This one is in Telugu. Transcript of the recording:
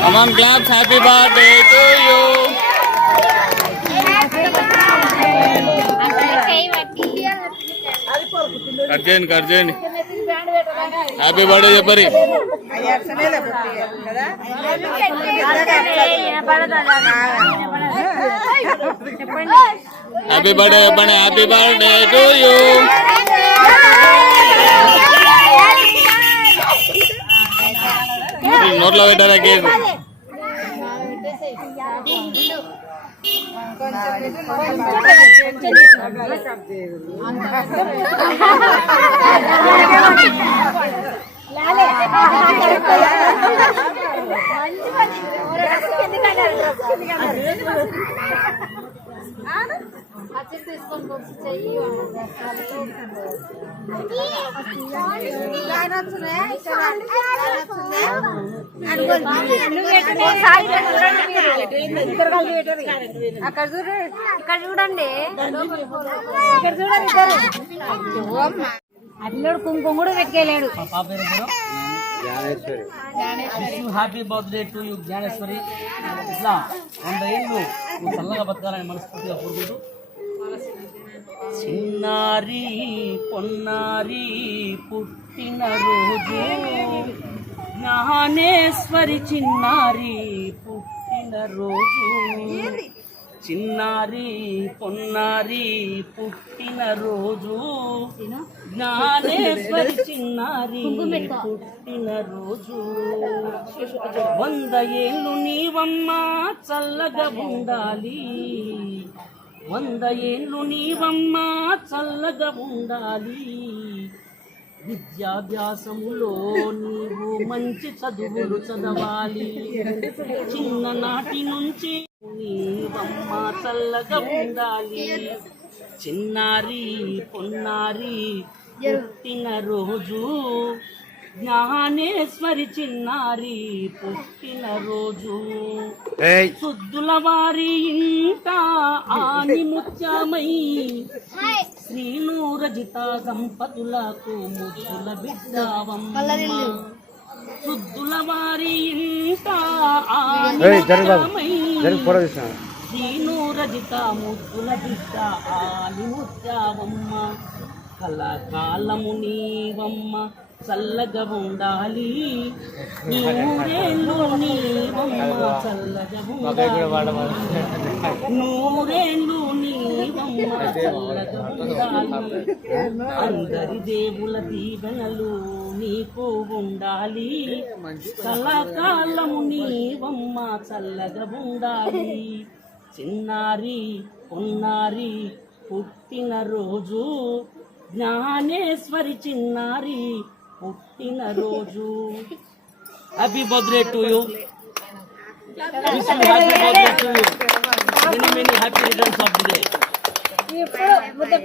Come on, claps. Happy birthday to you. Cut చేయండి కట్ చేయండి హ్యాపీ బర్త్డే చెప్పరి హ్యాపీ బర్త్డే చెప్పండి హ్యాపీ బర్త్డే టు యూ నోట్లో పెట్టారా కేక్ అక్కడ చూడండి ఇక్కడ చూడండి ఇక్కడ చూడండి ఇద్దరు అట్లోడు కుంకుమ కూడా పెట్టుకెళ్ళాడు happy birthday to you Gnaneshwari. ఇట్లా వంద ఏళ్ళు చల్లగా బతకాలని మనస్ఫూర్తిగా కోరుకుంటూ. చిన్నారి పొన్నారి పుట్టిన రోజు జ్ఞానేశ్వరి చిన్నారి పుట్టిన రోజు. చిన్నారి పొన్నారి పుట్టిన రోజు. జ్ఞానేశ్వరి చిన్నారి పుట్టిన రోజు. వంద ఏళ్ళు నీవమ్మ చల్లగా ఉండాలి. వంద ఏళ్ళు నీవమ్మ చల్లగా ఉండాలి. విద్యాభ్యాసములో నీవు మంచి చదువులు చదవాలి. చిన్ననాటి నుంచి నీవమ్మ చల్లగా ఉండాలి చిన్నారి పొన్నారి పుట్టిన రోజు జ్ఞానేశ్వరి చిన్నారి పుట్టిన రోజు. శుద్ధుల వారి ఇంట ఆని ముత్యమై శ్రీను రజిత దంపతులకు ముద్దుల బిడ్డావమ్మ. శుద్ధుల వారి ఇంట ఆని ముత్యమై శ్రీను రజిత ముద్దుల బిడ్డ ఆని ముత్యావమ్మ కలకాలము నీవమ్మ చల్లగా ఉండాలి నూరేళ్ళు నీవమ్మ చల్లగా ఉండాలి నూరేళ్ళు అందరి దేవుల దీవెనలు నీకు ఉండాలి. కలకాలము నీవమ్మ చల్లగా ఉండాలి. చిన్నారి ఉన్నారి పుట్టిన రోజు జ్ఞానేశ్వరి చిన్నారి పుట్టిన రోజు. Happy birthday to you happy birthday to you many many happy returns of the day with the